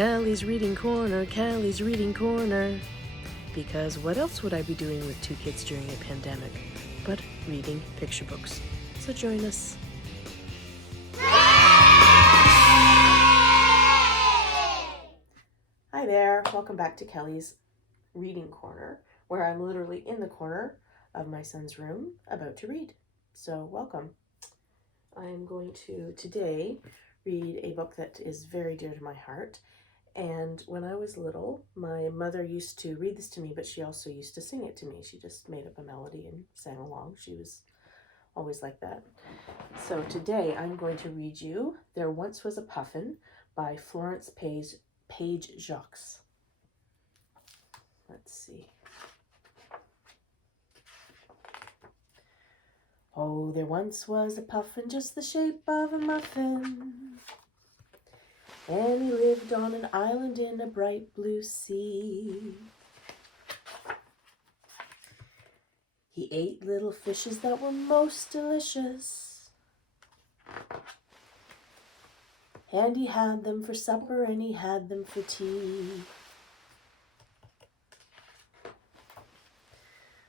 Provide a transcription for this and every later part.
Kelly's Reading Corner, Kelly's Reading Corner. Because what else would I be doing with two kids during a pandemic but reading picture books? So join us. Hi there, welcome back to Kelly's Reading Corner, where I'm literally in the corner of my son's room about to read. So welcome. I'm going to today read a book that is very dear to my heart. And when I was little, my mother used to read this to me, but she also used to sing it to me. She just made up a melody and sang along. She was always like that. So today I'm going to read you There Once Was a Puffin by Florence Page Jacques. Let's see. Oh, there once was a puffin just the shape of a muffin, and he lived on an island in a bright blue sea. He ate little fishes that were most delicious, and he had them for supper and he had them for tea.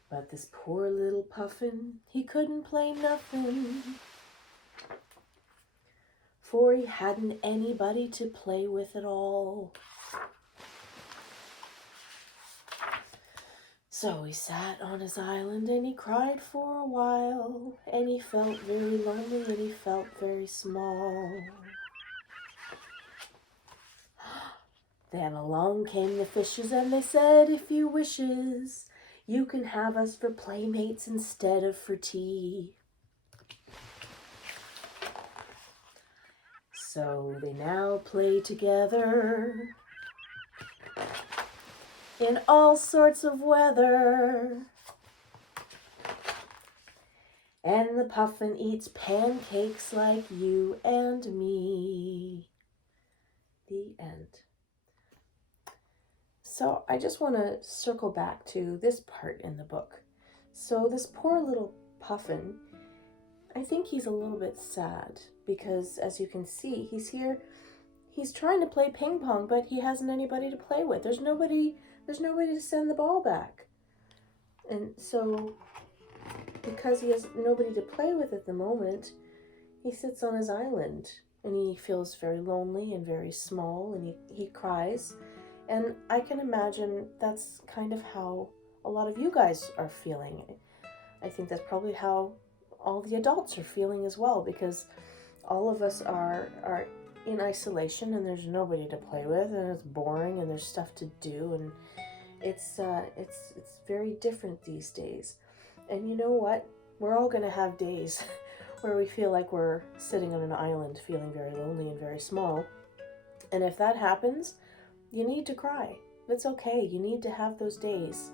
But this poor little puffin, he couldn't play nothing, for he hadn't anybody to play with at all. So he sat on his island and he cried for a while, and he felt very lonely and he felt very small. Then along came the fishes and they said, if you wishes, you can have us for playmates instead of for tea. So they now play together in all sorts of weather. And the puffin eats pancakes like you and me. The end. So I just want to circle back to this part in the book. So this poor little puffin, I think he's a little bit sad because, as you can see, he's here. He's trying to play ping pong, but he hasn't anybody to play with. There's nobody to send the ball back. And so, because he has nobody to play with at the moment, he sits on his island and he feels very lonely and very small, and he cries. And I can imagine that's kind of how a lot of you guys are feeling. I think that's probably how all the adults are feeling as well, because all of us are in isolation and there's nobody to play with and it's boring and there's stuff to do, and it's very different these days. And you know what? We're all going to have days where we feel like we're sitting on an island feeling very lonely and very small. And if that happens, you need to cry. That's okay. You need to have those days.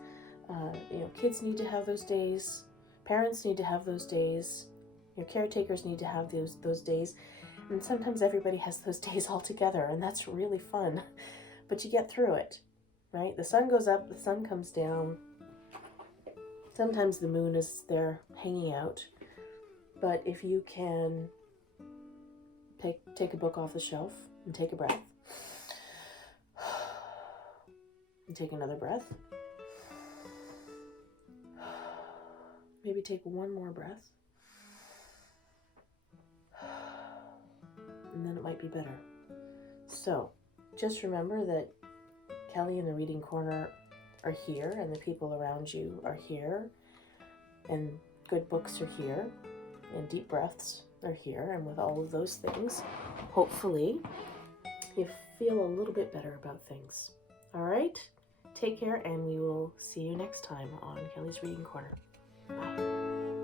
Kids need to have those days. Parents need to have those days. Your caretakers need to have those days. And sometimes everybody has those days all together, and that's really fun. But you get through it, right? The sun goes up, the sun comes down. Sometimes the moon is there hanging out. But if you can take a book off the shelf and take a breath, and take another breath. Maybe take one more breath. And then it might be better. So, just remember that Kelly and the Reading Corner are here, and the people around you are here, and good books are here, and deep breaths are here, and with all of those things, hopefully, you feel a little bit better about things. All right? Take care, and we will see you next time on Kelly's Reading Corner. Bye.